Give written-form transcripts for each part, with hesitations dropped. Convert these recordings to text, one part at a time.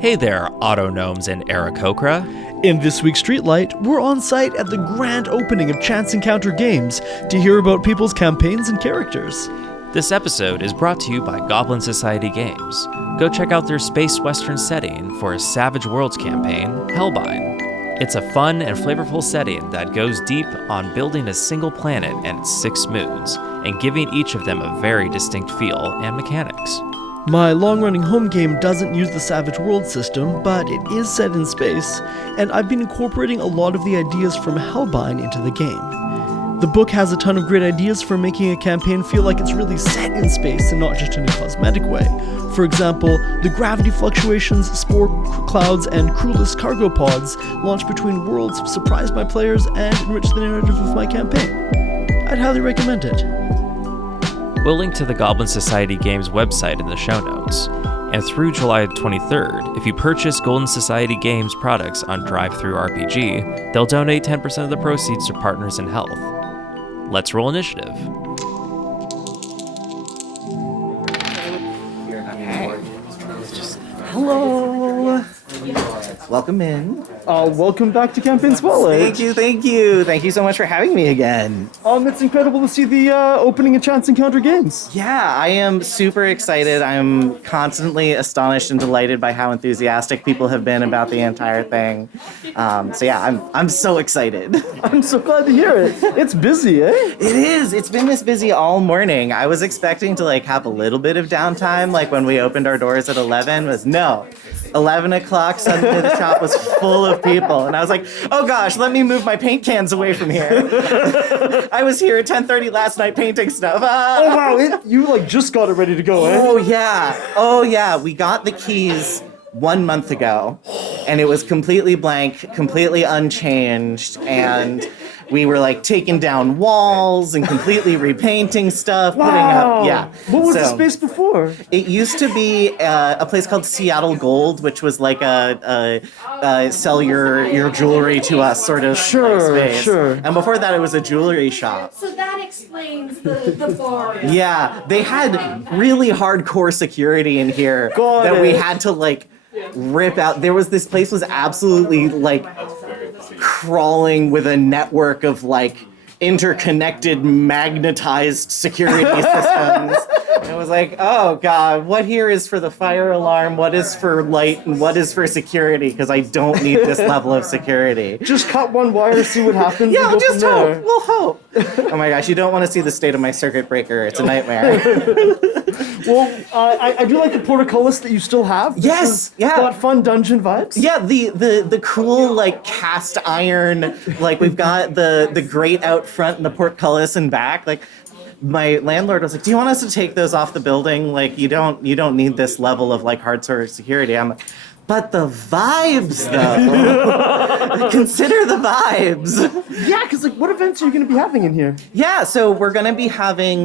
Hey there, Autognomes and Aarakocra. In this week's Streetlight, we're on site at the grand opening of Chance Encounter Games to hear about people's campaigns and characters. This episode is brought to you by Goblin Society Games. Go check out their space western setting for a Savage Worlds campaign, Hellbind. It's a fun and flavorful setting that goes deep on building a single planet and its 6 moons, and giving each of them a very distinct feel and mechanics. My long-running home game doesn't use the Savage World system, but it is set in space, and I've been incorporating a lot of the ideas from Hellbind into the game. The book has a ton of great ideas for making a campaign feel like it's really set in space and not just in a cosmetic way. For example, the gravity fluctuations, spore clouds, and crewless cargo pods launch between worlds surprise my players and enrich the narrative of my campaign. I'd highly recommend it. We'll link to the Goblin Society Games website in the show notes. And through July 23rd, if you purchase Golden Society Games products on DriveThruRPG, they'll donate 10% of the proceeds to Partners in Health. Let's roll initiative. Hello. Welcome in. Welcome back to Campaign Swallow. Thank you. Thank you so much for having me again. It's incredible to see the opening of Chance Encounter Games. Yeah, I am super excited. I'm constantly astonished and delighted by how enthusiastic people have been about the entire thing. I'm so excited. I'm so glad to hear it. It's busy, eh? It is. It's been this busy all morning. I was expecting to have a little bit of downtime, like when we opened our doors at 11. Was no. 11 o'clock, suddenly the shop was full of people. And I was like, oh gosh, let me move my paint cans away from here. I was here at 10:30 last night painting stuff. Oh wow, you just got it ready to go, eh? Oh yeah. We got the keys 1 month ago, and it was completely blank, completely unchanged, and we were taking down walls and completely repainting stuff, wow. putting up, yeah. What was the space before? It used to be a place called Seattle Gold, which was like a sell your jewelry to us sort of space. Sure. And before that, it was a jewelry shop. So that explains the bar. Yeah, they had really hardcore security in here we had to rip out. This place was absolutely crawling with a network of interconnected magnetized security systems. And it was oh god, what here is for the fire alarm, what is for light, and what is for security, because I don't need this level of security. Just cut one wire, see what happens. Yeah, we'll just hope. We'll hope. Oh my gosh, you don't want to see the state of my circuit breaker. It's a nightmare. Well, I do like the portcullis that you still have. Yes, yeah. Got fun dungeon vibes. Yeah, the cool cast iron, we've got the grate out front and the portcullis in back. My landlord was like, "Do you want us to take those off the building? You don't need this level of hard sort of security." I'm like, but the vibes though. Consider the vibes. Yeah, because what events are you going to be having in here? Yeah, so we're going to be having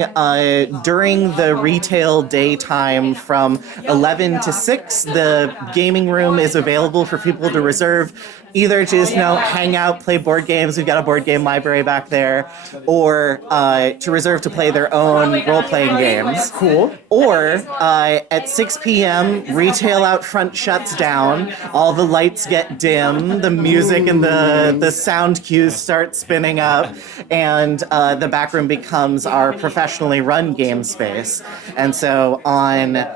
during the retail daytime from 11 to 6, the gaming room is available for people to reserve, either to just hang out, play board games. We've got a board game library back there, or to reserve to play their own role-playing games. Cool. Or at 6 p.m., retail out front shuts down. All the lights get dim. The music and the sound cues start spinning up, and the back room becomes our professionally run game space. And so on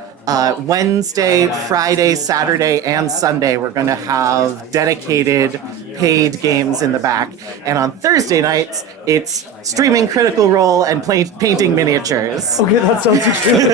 Wednesday, Friday, Saturday, and Sunday, we're going to have dedicated paid games in the back. And on Thursday nights, it's streaming Critical Role and painting miniatures. Okay, that sounds extreme.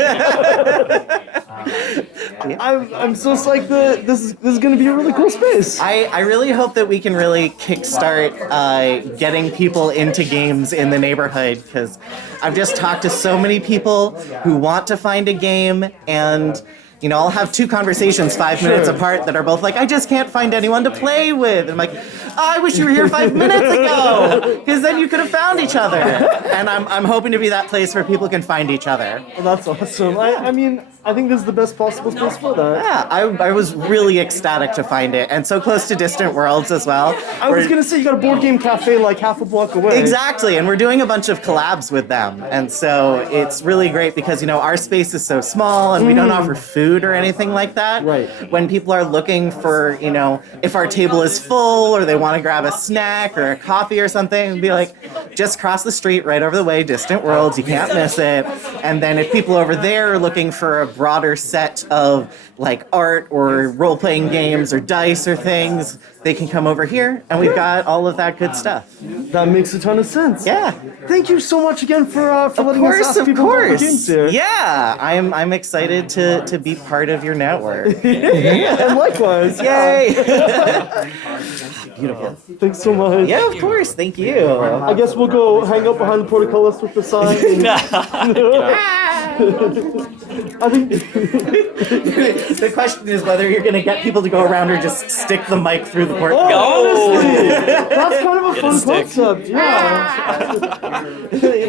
I'm so psyched that this is going to be a really cool space. I really hope that we can really kickstart getting people into games in the neighborhood, because I've just talked to so many people who want to find a game, and I'll have 2 conversations 5 minutes apart that are both I just can't find anyone to play with. And I'm like, I wish you were here 5 minutes ago, because then you could have found each other. And I'm hoping to be that place where people can find each other. Well, that's awesome. I mean, I think this is the best possible space for that. Yeah, I was really ecstatic to find it, and so close to Distant Worlds as well. I was gonna say you got a board game cafe like half a block away. Exactly, and we're doing a bunch of collabs with them, and so it's really great because our space is so small, and we don't offer food or anything like that. Right. When people are looking for, if our table is full or they want to grab a snack or a coffee or something, and be like, just cross the street right over the way, Distant Worlds, you can't miss it. And then if people over there are looking for a broader set of like art or role-playing games or dice or things, they can come over here, and we've got all of that good stuff. That makes a ton of sense. Yeah. Thank you so much again for letting us ask Of people about the course. games here. Yeah, I'm excited to be part of your network. And likewise. Yay! Beautiful. Thanks so much. Yeah, of course. Thank you. I guess we'll go hang out behind the portcullis with the sign. I think The question is whether you're going to get people to go around or just stick the mic through the port. honestly, that's kind of a fun stick. concept. Yeah.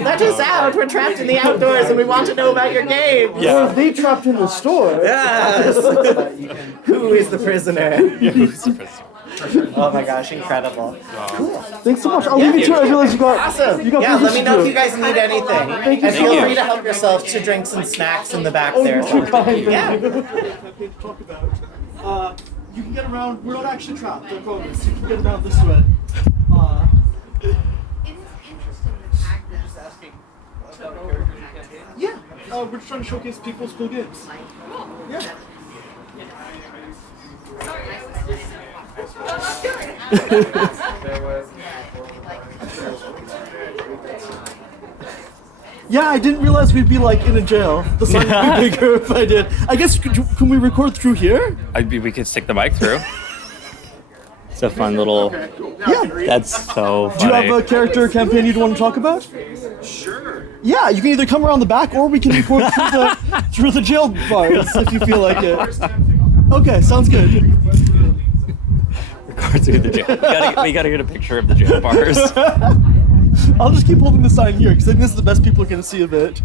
Let us out. We're trapped in the outdoors, and we want to know about your game. Or if they trapped in the store. Yes. Who is the prisoner? Oh my gosh, incredible. Thanks so much. I'll leave you to it. I realize you got Awesome. You got Yeah, let me business know to if do. you guys need anything. Thank you And so feel much. free to help yourself to drinks and snacks in the back there. You're too kind. Yeah. To talk about. You can get around. We're not actually trapped. I promise. You can get around this way. It is interesting the fact that Yeah. We're just trying to showcase people's cool games. Yeah. Yeah, I didn't realize we'd be like in a jail. The sign would be bigger if I did. I guess can we record through here? We could stick the mic through. It's a fun little. Yeah. That's so Do you funny. have a character campaign you'd want to talk about? Sure. Yeah, you can either come around the back or we can record through the jail bars if you feel like it. Okay, sounds good. Record through the jail. We gotta get a picture of the jail bars. I'll just keep holding the sign here because I think this is the best people are going to see of it.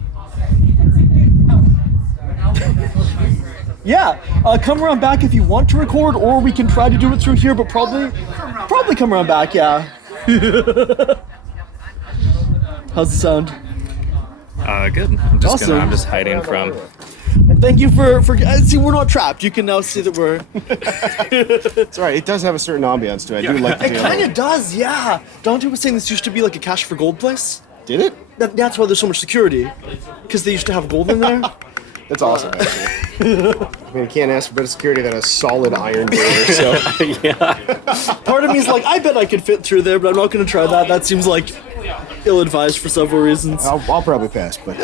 Yeah, come around back if you want to record, or we can try to do it through here, but probably come around back. Yeah. How's the sound? Good. Awesome. I'm just hiding from. Thank you for see. We're not trapped. You can now see that we're. It's alright, it does have a certain ambiance to it. I do like the It kind of does, yeah. Dante was saying this used to be like a cash for gold place. Did it? That's why there's so much security, because they used to have gold in there. That's awesome, actually. I mean, I can't ask for better security than a solid iron door, so. Part of me is like, I bet I could fit through there, but I'm not going to try that. That seems like ill-advised for several reasons. I'll probably pass, but.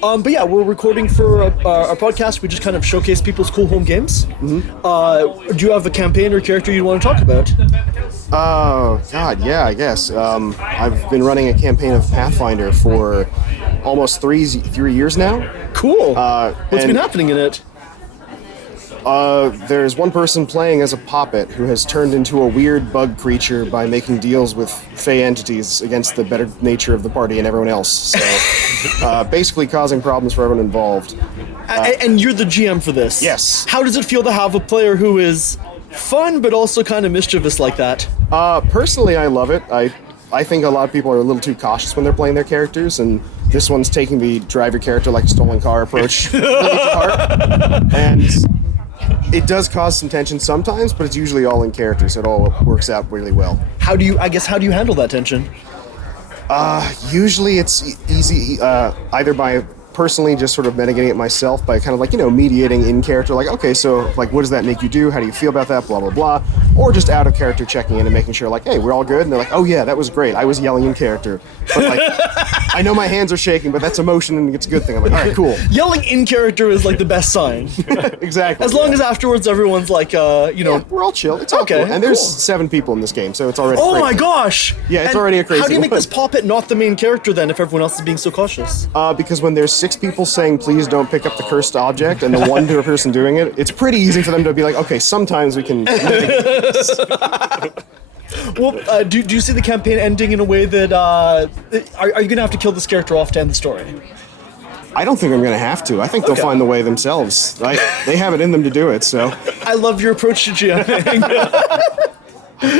But yeah, we're recording for our podcast. We just kind of showcase people's cool home games. Do you have a campaign or character you want to talk about? Oh, God, yeah, I guess. I've been running a campaign of Pathfinder for almost 3 years now. Cool. What's been happening in it? There's one person playing as a poppet who has turned into a weird bug creature by making deals with fey entities against the better nature of the party and everyone else. So, basically causing problems for everyone involved. And you're the GM for this. Yes. How does it feel to have a player who is fun but also kind of mischievous like that? Personally, I love it. I think a lot of people are a little too cautious when they're playing their characters, and this one's taking the drive your character like a stolen car approach really to heart. And it does cause some tension sometimes, but it's usually all in character, so it all works out really well. How do you handle that tension? Usually it's easy either by personally just sort of mitigating it myself by kind of like, mediating in character, like, okay, so like what does that make you do? How do you feel about that? Blah, blah, blah. Or just out of character checking in and making sure like, hey, we're all good. And they're like, oh yeah, that was great. I was yelling in character. But like, I know my hands are shaking, but that's emotion and it's a good thing. I'm like, all right, cool. Yelling in character is like the best sign. Exactly. As long as afterwards everyone's like, Yeah, we're all chill. It's all Okay, cool. And there's cool. 7 people in this game, so it's already Oh crazy. my gosh! Yeah, it's And already a crazy How do you make one. this poppet not the main character then if everyone else is being so cautious? Because when there's 6 people saying, please don't pick up the cursed object, and the one person doing it, it's pretty easy for them to be like, okay, sometimes we can mitigate this. Well, do you see the campaign ending in a way that are you gonna have to kill this character off to end the story? I don't think I'm going to have to. I think they'll find the way themselves. Right? They have it in them to do it. So I love your approach to GMing.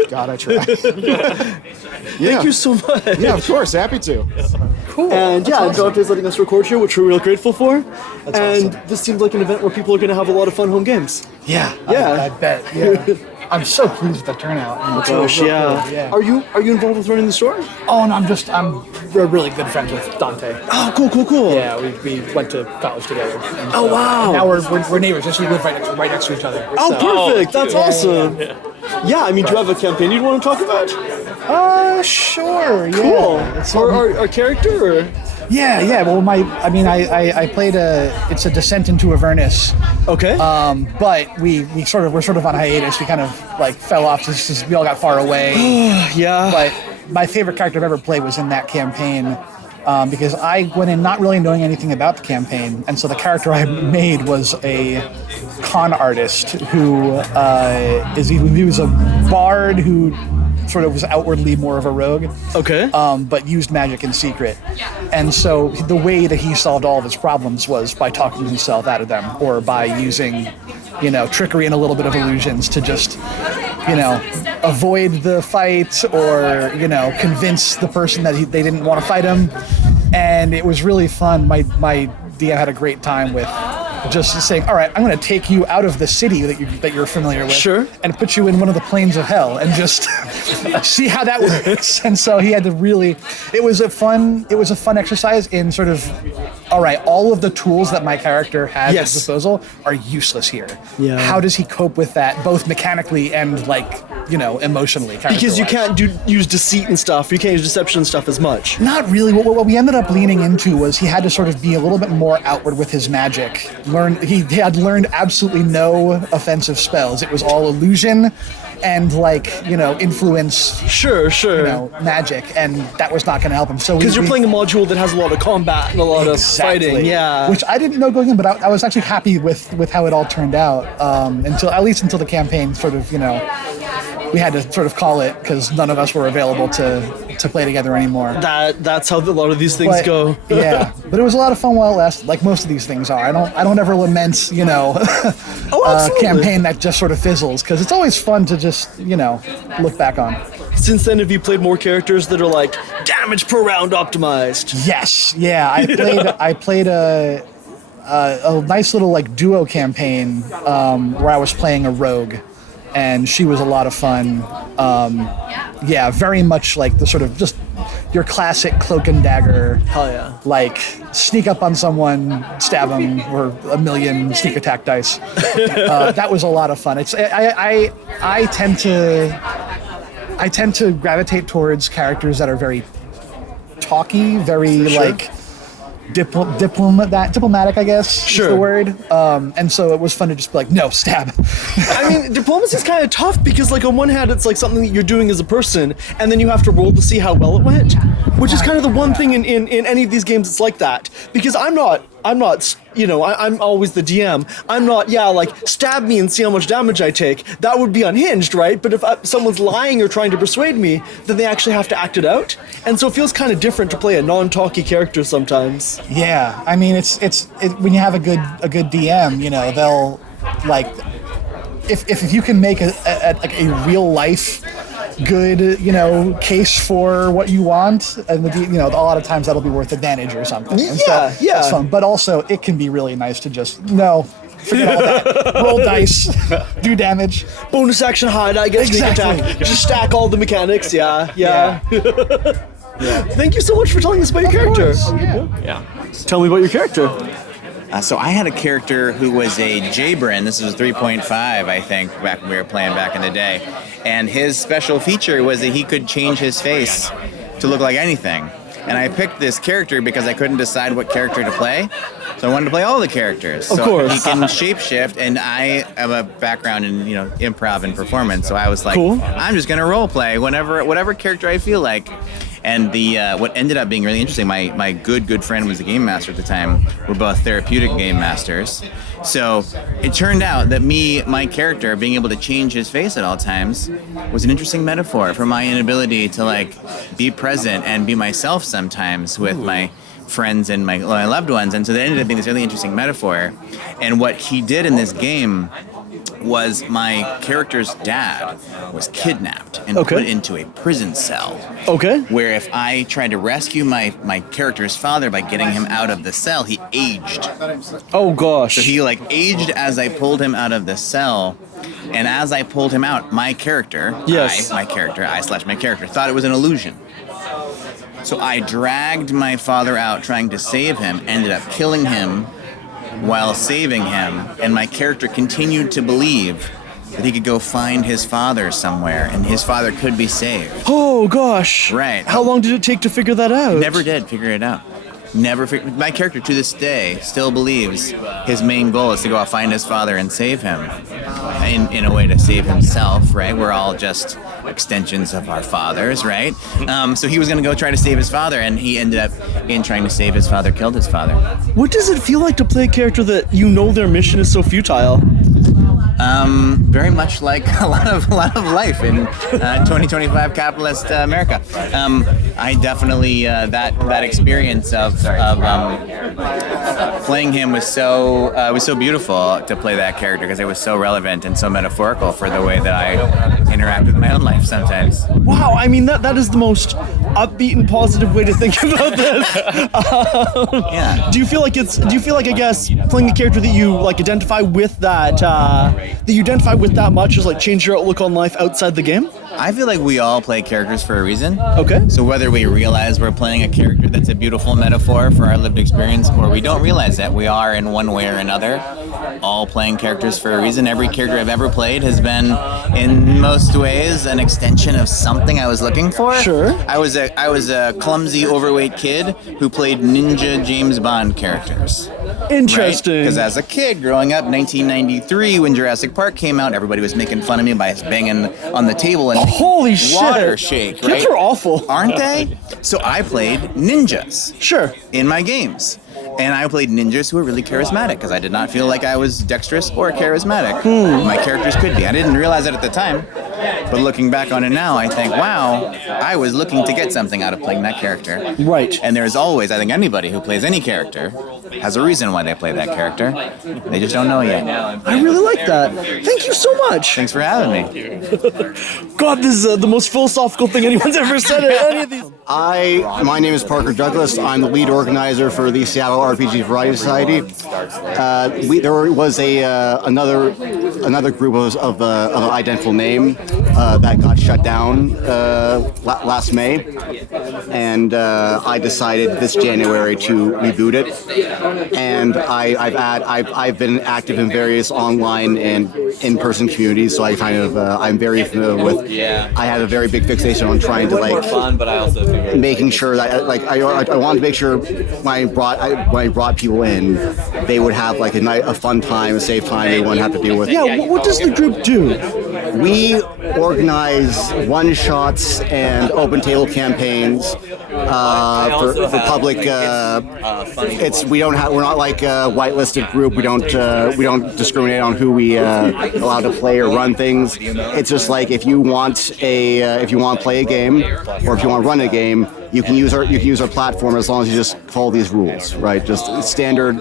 God, I try. Thank you so much. Yeah, of course. Happy to. Cool. And Dante's letting us record here, which we're real grateful for. That's and awesome. this seems like an event where people are going to have a lot of fun home games. Yeah. Yeah. I bet. Yeah. I'm so pleased with the turnout. Gosh, yeah. Are you involved with running the store? Oh, no, we're really good friends with Dante. Oh, cool. Yeah, we went to college together. And Oh, wow. Now we're neighbors. Just we live right next to each other. Oh, perfect. That's awesome. Yeah, I mean, do you have a campaign you'd want to talk about? Sure. Yeah. Cool. Or our character? Or? Yeah. Well, I played it's a Descent into Avernus. Okay. But we're sort of on hiatus. We kind of like fell off just as we all got far away. Yeah. But my favorite character I've ever played was in that campaign. Because I went in not really knowing anything about the campaign, and so the character I made was a con artist who he was a bard who sort of was outwardly more of a rogue. Okay. But used magic in secret, and so the way that he solved all of his problems was by talking himself out of them, or by using, trickery and a little bit of illusions to just, avoid the fight, or convince the person that they didn't want to fight him. And it was really fun. My DM had a great time with just saying, all right, I'm going to take you out of the city that you're familiar with, Sure, and put you in one of the planes of hell, and just see how that works. And so he had to really. It was a fun exercise in sort of, all right, all of the tools that my character has at his disposal are useless here. Yeah. How does he cope with that, both mechanically and emotionally? Because you can't use deceit and stuff. You can't use deception and stuff as much. Not really. What we ended up leaning into was he had to sort of be a little bit more outward with his magic. He had learned absolutely no offensive spells. It was all illusion and influence. Sure. Magic, and that was not going to help him. So because you're playing a module that has a lot of combat and a lot of fighting. Yeah. Which I didn't know going in, but I was actually happy with how it all turned out. Until the campaign sort of we had to sort of call it because none of us were available to play together anymore. That's how a lot of these things go. Yeah, but it was a lot of fun while it lasted, like most of these things are. I don't ever lament, a campaign that just sort of fizzles, because it's always fun to just, look back on. Since then, have you played more characters that are like damage per round optimized? Yes, yeah. I played a nice little duo campaign where I was playing a rogue. And she was a lot of fun. Very much like the sort of just your classic cloak and dagger. Hell yeah. Like sneak up on someone, stab them, or a million sneak attack dice. That was a lot of fun. I tend to gravitate towards characters that are very talky, very diplomatic, I guess, is the word. And so it was fun to just be like, no, stab. I mean, diplomacy is kind of tough because, on one hand, it's like something that you're doing as a person, and then you have to roll to see how well it went, which is kind of the one thing in any of these games that's like that. Because I'm not, I'm always the DM. I'm not, stab me and see how much damage I take. That would be unhinged, right? But if someone's lying or trying to persuade me, then they actually have to act it out. And so it feels kind of different to play a non-talky character sometimes. Yeah, I mean, it's when you have a good DM, they'll if you can make a real life good, case for what you want, and a lot of times that'll be worth advantage or something. And so it's fun, but also it can be really nice to just forget all that. Roll dice, do damage. Bonus action hide, I guess. Sneak attack. Just stack all the mechanics. Yeah. Thank you so much for telling us about your character. Yeah. Tell me about your character. So I had a character who was a Jabrin. This was 3.5, I think, back when we were playing back in the day. And his special feature was that he could change his face to look like anything. And I picked this character because I couldn't decide what character to play. So I wanted to play all the characters. Of course. He can shapeshift, and I have a background in improv and performance. So I was like, cool. I'm just gonna role play whatever character I feel like. And the what ended up being really interesting, my good friend was a game master at the time. We're both therapeutic game masters. So it turned out that my character, being able to change his face at all times, was an interesting metaphor for my inability to be present and be myself sometimes with my friends and my loved ones. And so that ended up being this really interesting metaphor. And what he did in this game was my character's dad was kidnapped and Okay. put into a prison cell. Okay. Where if I tried to rescue my character's father by getting him out of the cell, he aged. Oh gosh. So he like aged as I pulled him out of the cell. And as I pulled him out, my character, Yes. my character thought it was an illusion. So I dragged my father out trying to save him, ended up killing him while saving him, and my character continued to believe that he could go find his father somewhere, and his father could be saved. Oh gosh. Right. How long did it take to figure that out? Never did figure it out. My character to this day still believes his main goal is to go out, find his father, and save him. In a way to save himself, right? We're all just extensions of our fathers, right? So he was going to go try to save his father, and he ended up, in trying to save his father, killed his father. What does it feel like to play a character that you know their mission is so futile? Very much like a lot of life in 2025 capitalist America. I definitely that experience of playing him was so beautiful to play that character because it was so relevant and so metaphorical for the way that I interact with my own life sometimes. Wow, I mean that is the most upbeat and positive way to think about this. Yeah. Do you feel like I guess playing a character that you like identify with that much has like changed your outlook on life outside the game? I feel like we all play characters for a reason. Okay. So whether we realize we're playing a character that's a beautiful metaphor for our lived experience, or we don't realize that, we are in one way or another all playing characters for a reason. Every character I've ever played has been, in most ways, an extension of something I was looking for. Sure. I was a clumsy, overweight kid who played ninja James Bond characters. Interesting. Because as a kid growing up, 1993, when Jurassic Park came out, everybody was making fun of me by banging on the table and Holy making shit. water shake. Right? Kids are awful. Aren't they? So I played ninjas. Sure. In my games. And I played ninjas who were really charismatic because I did not feel like I was dexterous or charismatic. My characters could be. I didn't realize it at the time. But looking back on it now, I think, wow, I was looking to get something out of playing that character. Right. And there's always, I think anybody who plays any character has a reason why they play that character. They just don't know yet. I really like that. Thank you so much. Thanks for having me. God, this is the most philosophical thing anyone's ever said at any of these. My name is Parker Douglas. I'm the lead organizer for the Seattle RPG Variety Society. There was another group of identical name that got shut down last May, and I decided this January to reboot it. And I've been active in various online and in-person communities, so I'm very familiar with. I had a very big fixation on trying to making sure that I wanted to make sure when I brought people in, they would have like a fun time, a safe time. They wouldn't have to deal with. Yeah, what does the group do? We organize one-shots and open table campaigns for public. We're not like a whitelisted group. We don't discriminate on who we allow to play or run things. It's just like if you want to play a game or if you want to run a game, you can use our platform as long as you just follow these rules, right? Just standard,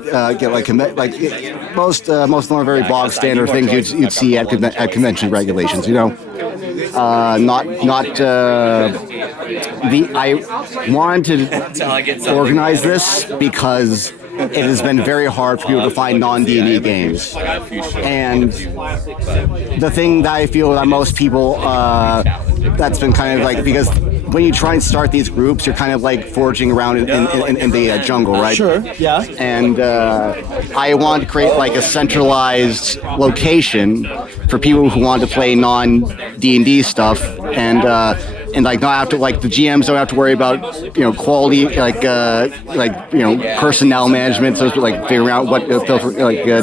most of them are very bog standard things you'd see at convention regulations, you know. I wanted to organize this because it has been very hard for people to find non-D&D games. And the thing that I feel that most people, that's been kind of like, because when you try and start these groups, you're kind of like foraging around in the jungle, right? Sure, yeah. And I want to create like a centralized location for people who want to play non-D&D stuff, and like not have to, like, the GMs don't have to worry about quality, personnel management, so like figuring out what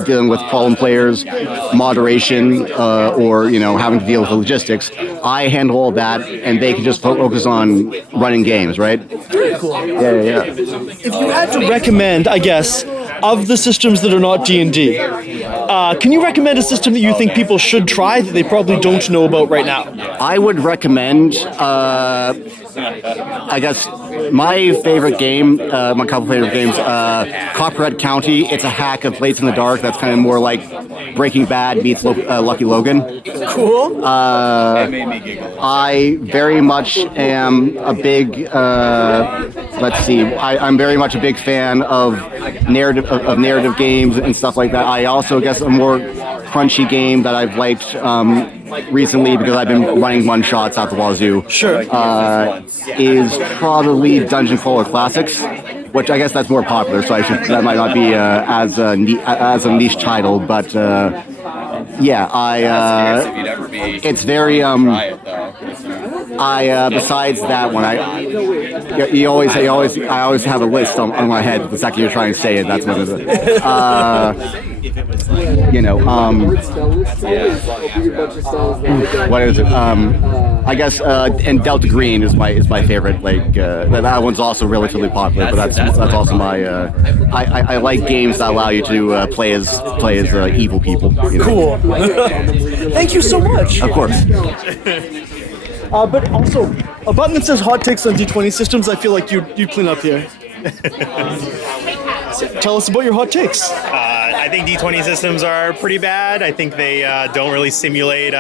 dealing with problem players, moderation, or having to deal with the logistics. I handle all that, and they can just focus on running games, right? Very cool. Yeah. If you had to recommend, I guess, of the systems that are not D&D, can you recommend a system that you think people should try that they probably don't know about right now? I would recommend, I guess, my favorite game, my couple favorite games, Copperhead County. It's a hack of Blades in the Dark. That's kind of more like Breaking Bad meets Lucky Logan. Cool. I very much am a big. I'm very much a big fan of narrative games and stuff like that. I also guess a more crunchy game that I've liked recently because I've been running one shots out the wazoo. Sure. Is probably Dungeon Crawler Classics, which I guess that's more popular. So that might not be as a niche title, but it's very besides that one, I always have a list on my head. The second you're trying to say it, that's what it is. What is it? I guess and Delta Green is my favorite. Like that one's also relatively popular, but that's also my. I like games that allow you to play as evil people. Cool. Thank you so much. Of course. But also, a button that says hot takes on D20 systems, I feel like you'd clean up here. So tell us about your hot takes. I think D20 systems are pretty bad. I think they don't really simulate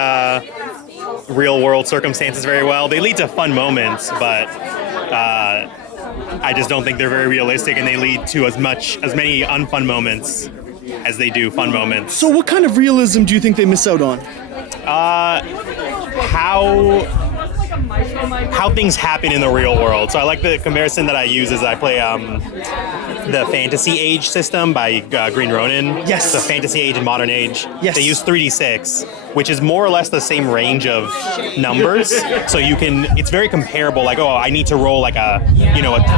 real world circumstances very well. They lead to fun moments, but I just don't think they're very realistic, and they lead to as many unfun moments as they do fun moments. So what kind of realism do you think they miss out on? How things happen in the real world. So I like the comparison that I use is I play the Fantasy Age system by Green Ronin. Yes. The Fantasy Age and Modern Age. Yes. They use 3d6, which is more or less the same range of numbers. So it's very comparable. Like, oh, I need to roll like a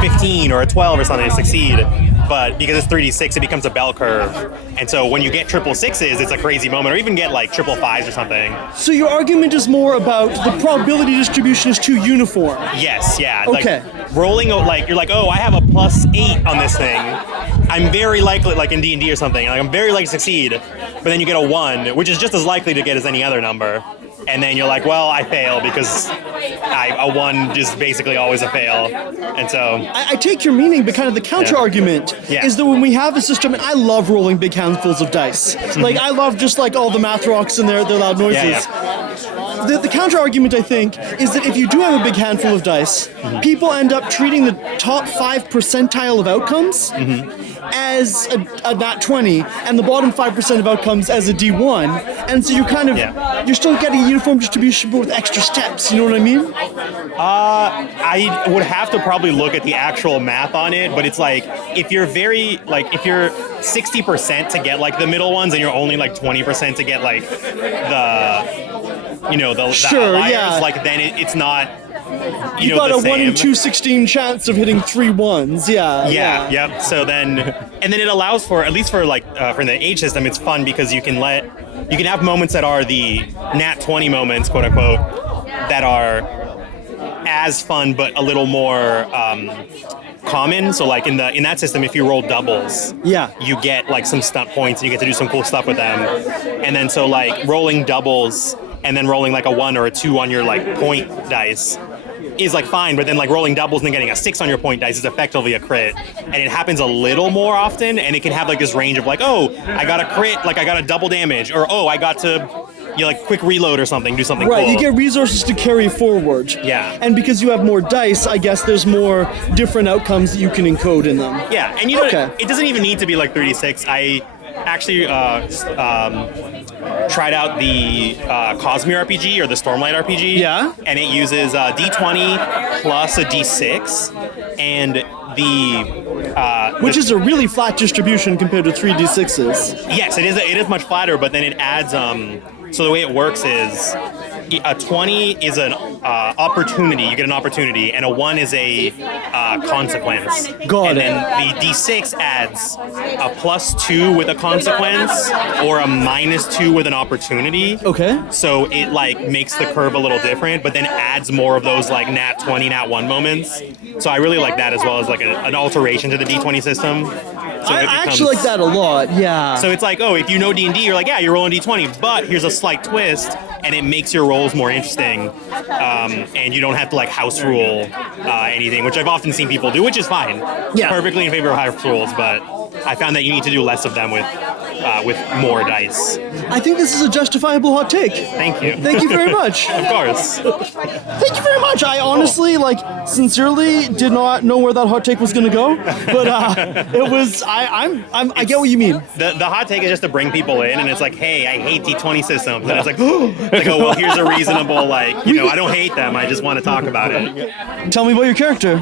15 or a 12 or something to succeed. But because it's 3d6, it becomes a bell curve. And so when you get triple sixes, it's a crazy moment, or even get like triple fives or something. So your argument is more about the probability distribution is too uniform. Yes, yeah. Okay. Like rolling, like you're like, oh, I have a +8 on this thing. I'm very likely, like in D&D or something, like I'm very likely to succeed. But then you get a 1, which is just as likely to get as any other number. And then you're like, well, I fail because a 1 is basically always a fail. And so I take your meaning, but kind of the counter argument is that when we have a system, and I love rolling big handfuls of dice. Like I love just like all the math rocks and their loud noises. The counter argument, I think, is that if you do have a big handful of dice, people end up treating the top 5 percentile of outcomes as a nat 20 and the bottom 5% of outcomes as a D1. And so you kind of, you're still getting uniform distribution but with extra steps, you know what I mean? I would have to probably look at the actual math on it, but it's like, if you're 60% to get like the middle ones and you're only like 20% to get like the outliers, like then it's not, you got a 1 in 216 chance of hitting 3 1s, Yep. So then, and then it allows for, at least for like for the age system, it's fun because you can have moments that are the nat 20 moments, quote unquote, that are as fun but a little more common. So like in that system, if you roll doubles, you get like some stunt points and you get to do some cool stuff with them. And then so like rolling doubles and then rolling like a 1 or a 2 on your like point dice is like fine, but then like rolling doubles and then getting a 6 on your point dice is effectively a crit, and it happens a little more often, and it can have like this range of like, oh, I got a crit, like I got a double damage, or oh, I got to like quick reload or something, do something right, cool. You get resources to carry forward. Yeah. And because you have more dice, I guess there's more different outcomes that you can encode in them. Yeah, and it doesn't even need to be like 36. I actually tried out the Cosmere RPG or the Stormlight RPG. Yeah. And it uses D20 plus a D6, and which is a really flat distribution compared to 3d6s. Yes, it is much flatter, but then it adds so the way it works is a 20 is an opportunity. You get an opportunity, and a 1 is a consequence. Got it. And then the D6 adds a +2 with a consequence or a -2 with an opportunity. Okay. So it like makes the curve a little different, but then adds more of those like nat 20, nat 1 moments. So I really like that as well as like an alteration to the D20 system. So I it becomes, actually like that a lot. Yeah. So it's like, oh, if you know D&D, you're like, yeah, you're rolling D20, but here's a slight twist, and it makes your rolls more interesting, and you don't have to like house rule anything, which I've often seen people do, which is fine. Yeah. Perfectly in favor of house rules, but I found that you need to do less of them with more dice. I think this is a justifiable hot take. Thank you. Thank you very much. Of course. Thank you very much. I honestly, sincerely did not know where that hot take was going to go, but it was. I get what you mean. The hot take is just to bring people in, and it's like, hey, I hate D20 systems, and it's like, well, here's a reasonable, I don't hate them. I just want to talk about it. Tell me about your character.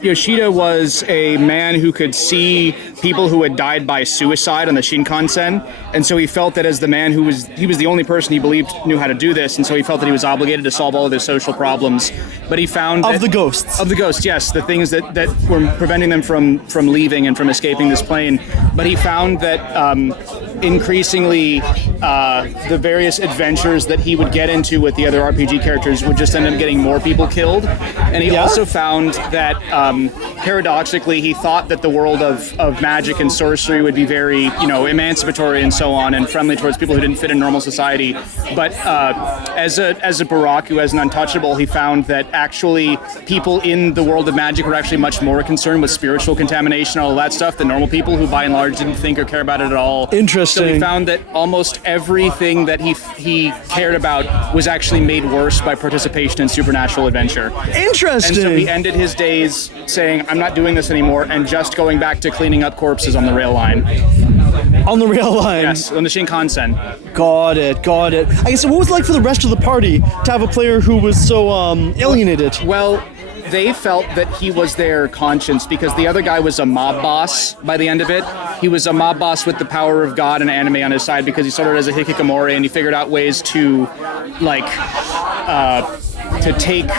Yoshida was a man who could see people who had died by suicide on the Shinkansen, and so he felt that as the man he was the only person he believed knew how to do this, and so he felt that he was obligated to solve all of their social problems. But he found of the ghosts, yes, the things that were preventing them from leaving and from escaping this plane. But he found that increasingly the various adventures that he would get into with the other RPG characters would just end up getting more people killed. And he also found that paradoxically he thought that the world of magic and sorcery would be very emancipatory and so on and friendly towards people who didn't fit in normal society. But as a Baraku, as an untouchable, he found that actually people in the world of magic were actually much more concerned with spiritual contamination and all that stuff than normal people who by and large didn't think or care about it at all. Interesting. So he found that almost everything that he cared about was actually made worse by participation in supernatural adventure. Interesting. And so he ended his days saying, I'm not doing this anymore, and just going back to cleaning up corpses on the rail line. On the rail line? Yes, on the Shinkansen. Got it. I guess, what was it like for the rest of the party to have a player who was so alienated? Well, they felt that he was their conscience because the other guy was a mob boss by the end of it. He was a mob boss with the power of God and anime on his side because he started as a hikikomori and he figured out ways to take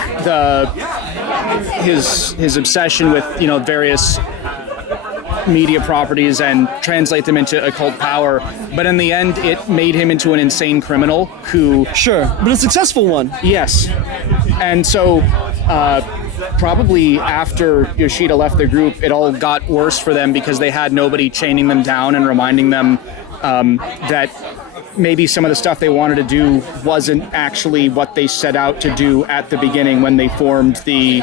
his obsession with various media properties and translate them into occult power. But in the end, it made him into an insane criminal who... Sure, but a successful one. Yes. And so... probably after Yoshida left the group, it all got worse for them because they had nobody chaining them down and reminding them that maybe some of the stuff they wanted to do wasn't actually what they set out to do at the beginning when they formed the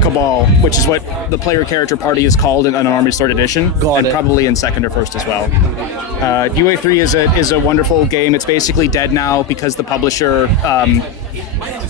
Cabal, which is what the player character party is called in an Army Sword edition, and probably in second or first as well. UA3 is a wonderful game. It's basically dead now because the publisher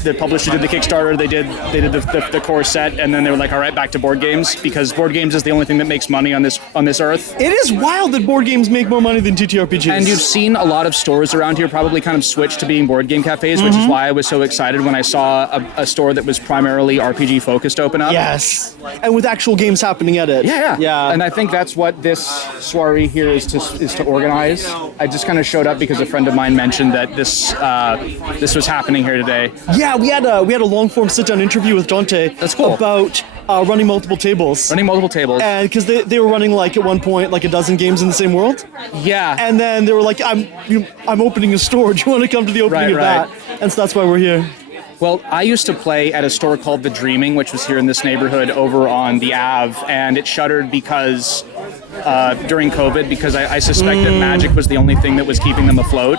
did the Kickstarter. They did the core set, and then they were like, all right, back to board games, because board games is the only thing that makes money on this earth. It is wild that board games make more money than TTRPGs. And you've seen a lot of stores around here probably kind of switch to being board game cafes, which is why I was so excited when I saw a store that was primarily RPG focused open up. Yes, and with actual games happening at it. Yeah. And I think that's what this soiree here is to organize. I just kind of showed up because a friend of mine mentioned that this was happening here today. Yeah, we had a long form sit down interview with Dante. That's cool. About running multiple tables. And because they were running at one point a dozen games in the same world. Yeah. And then they were like, I'm opening a store. Do you want to come to the opening of that? And so that's why we're here. Well, I used to play at a store called The Dreaming, which was here in this neighborhood over on the Ave, and it shuttered because during COVID, because I suspect that magic was the only thing that was keeping them afloat.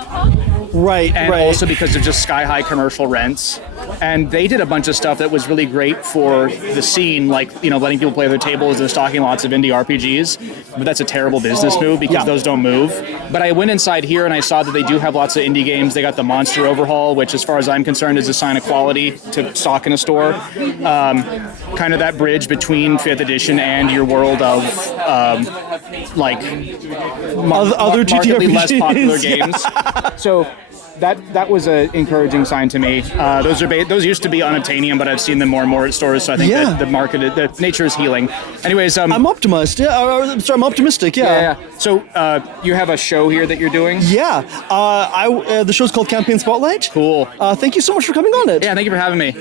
Right. Also because of just sky-high commercial rents. And they did a bunch of stuff that was really great for the scene, letting people play their tables and stocking lots of indie RPGs. But that's a terrible business move because those don't move. But I went inside here and I saw that they do have lots of indie games. They got the Monster Overhaul, which as far as I'm concerned is a sign of quality to stock in a store. Kind of that bridge between 5th edition and your world of other markedly less popular TTRPGs. games. So that was an encouraging sign to me. Those used to be unobtainium, but I've seen them more and more at stores. So I think that the nature is healing. Anyways, I'm optimistic. I'm optimistic. Yeah. So you have a show here that you're doing? Yeah. The show's called Campaign Spotlight. Cool. Thank you so much for coming on it. Yeah, thank you for having me.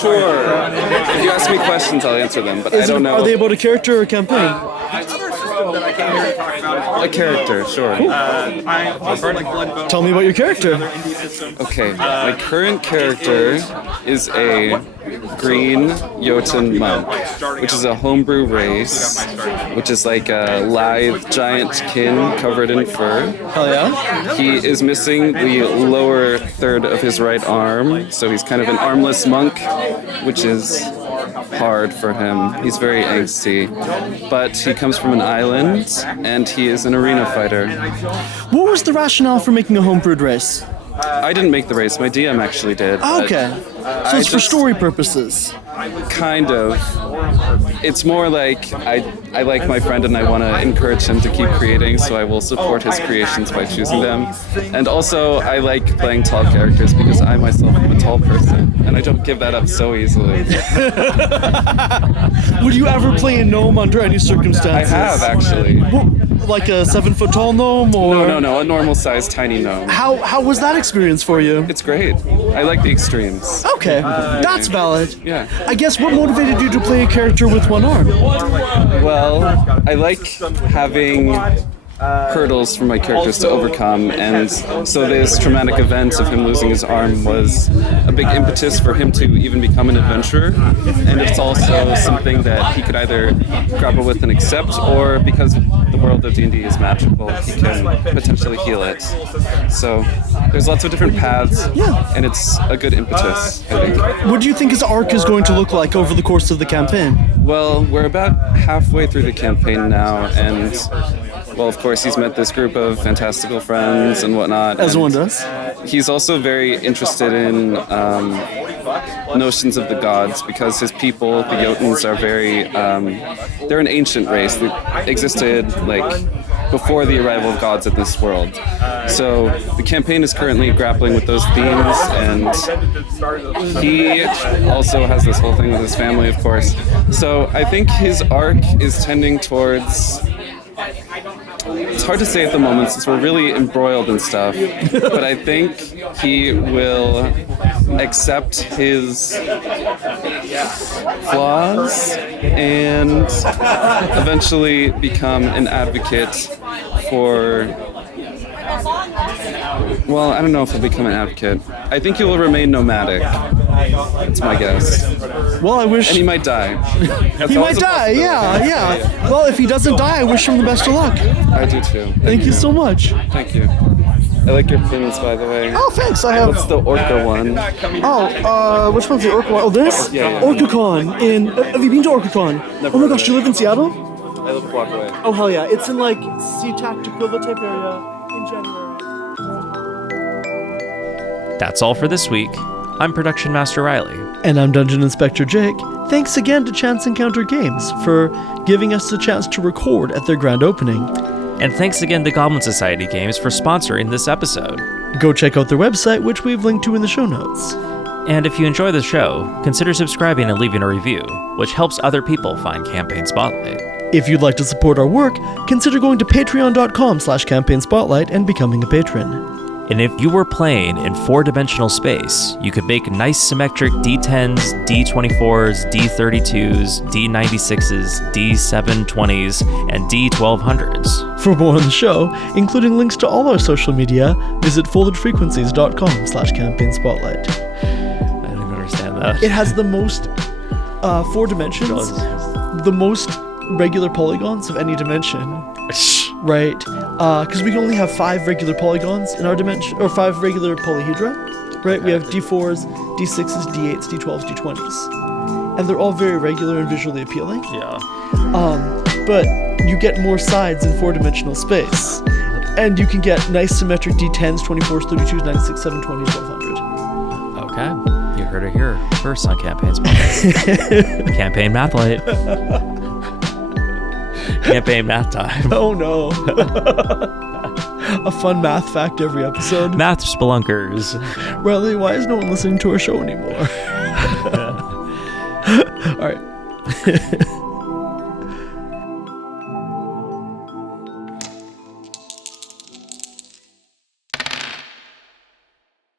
Sure. If you ask me questions, I'll answer them, but I don't know. Are they about a character or a campaign? A character, sure. Tell me about your character. Okay, my current character is a green Jotun monk, which is a homebrew race, which is like a lithe giant kin covered in fur. Hell yeah. He is missing the lower third of his right arm, so he's kind of an armless monk, which is hard for him. He's very angsty. But he comes from an island, and he is an arena fighter. What was the rationale for making a homebrewed race? I didn't make the race, my DM actually did. Oh, okay. So it's for story purposes. Kind of. It's more like I like my friend and I want to encourage him to keep creating, so I will support his creations by choosing them. And also, I like playing tall characters because I myself am a tall person, and I don't give that up so easily. Would you ever play a gnome under any circumstances? I have, actually. Like a 7-foot tall gnome, or No, a normal-sized tiny gnome. How was that experience for you? It's great. I like the extremes. Okay, that's valid. Yeah. I guess what motivated you to play a character with one arm? Well, I like having hurdles for my characters to overcome, and so this traumatic event of him losing his arm was a big impetus for him to even become an adventurer, and it's also something that he could either grapple with and accept, or because the world of D&D is magical, he can potentially heal it. So there's lots of different paths, and it's a good impetus, I think. What do you think his arc is going to look like over the course of the campaign? Well, we're about halfway through the campaign now, and well, of course, he's met this group of fantastical friends and whatnot. As one does. He's also very interested in notions of the gods, because his people, the Jotuns, are very, they're an ancient race that existed, like, before the arrival of gods in this world. So the campaign is currently grappling with those themes, and he also has this whole thing with his family, of course. So I think his arc is tending towards... It's hard to say at the moment since we're really embroiled and stuff, but I think he will accept his flaws and eventually become an advocate for... Well, I don't know if he'll become an advocate. I think he will remain nomadic. That's my guess. Well, I wish... And he might die. He might die, yeah. Well, if he doesn't die, I wish him the best of luck. I do too. Thank you so much. Thank you. I like your pins, by the way. Oh, thanks. I have... What's the Orca one? Oh, which one's the Orca one? Oh, this? Yeah. OrcaCon in... have you been to OrcaCon? Never Oh my gosh, do you live in Seattle? I live a block away. Oh, hell yeah. It's in, like, SeaTac Tacoma type area in January. That's all for this week. I'm Production Master Riley. And I'm Dungeon Inspector Jake. Thanks again to Chance Encounter Games for giving us the chance to record at their grand opening. And thanks again to Goblin Society Games for sponsoring this episode. Go check out their website, which we've linked to in the show notes. And if you enjoy the show, consider subscribing and leaving a review, which helps other people find Campaign Spotlight. If you'd like to support our work, consider going to patreon.com/campaignspotlight and becoming a patron. And if you were playing in 4-dimensional space, you could make nice symmetric D10s, D24s, D32s, D96s, D720s, and D1200s. For more on the show, including links to all our social media, visit foldedfrequencies.com/campaignspotlight. I don't even understand that. It has the most 4 dimensions, the most regular polygons of any dimension. Right, because we can only have 5 regular polygons in our dimension, or 5 regular polyhedra, right? We have D4s, D6s, D8s, D12s, D20s, and they're all very regular and visually appealing. Yeah. But you get more sides in 4-dimensional space, and you can get nice symmetric D10s, 24s, 32s, 96, 720s, 1200. Okay, you heard it here first on Campaign Spotlight. Campaign Mathlight. Campaign math time. Oh no. A fun math fact every episode. Math spelunkers. Riley, why is no one listening to our show anymore? All right.